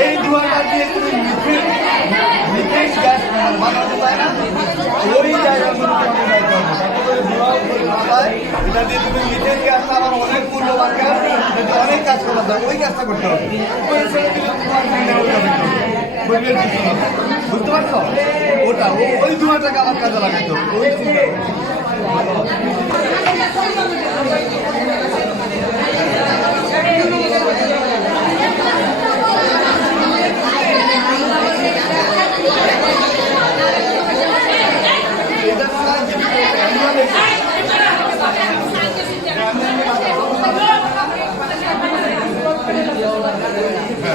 এই ধোঁয়াটা দিয়ে তুমি মিথেন মিথেন গ্যাস বানানো যায় না ওই জায়গাগুলো তোমাকে যাইতে হবে তারপরে ধোঁয়া উপরে না যায় এটা দিয়ে তুমি নিজের কাজটা আমার অনেক মূল্যবান কাজ অনেক কাজ করা যায় ওই কাজটা করতে হবে। ওই। বুঝতে পারছ? ওটা ওই টাকা আমার কাজে লাগাইতো ওই চিন্তা করো। এটা ছাড়া যে আমরা দেখি আইডিয়া দিবা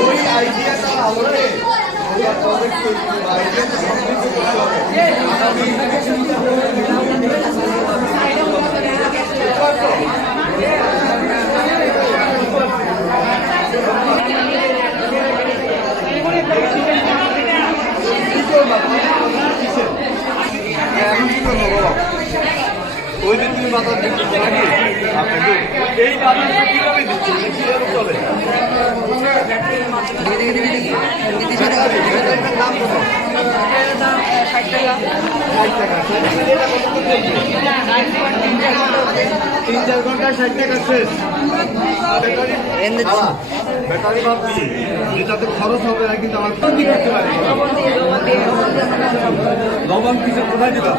ওই আইডিয়াটা আলোকে ওই প্রজেক্ট আইডিয়াটা তিন চার ঘন্টায় ষাট টাকা শেষ ব্যাটারি ভাবছি যেটাতে খরচ হবে না কিন্তু আমার কি করতে পারি লবণ কিছু কোথায় দিবা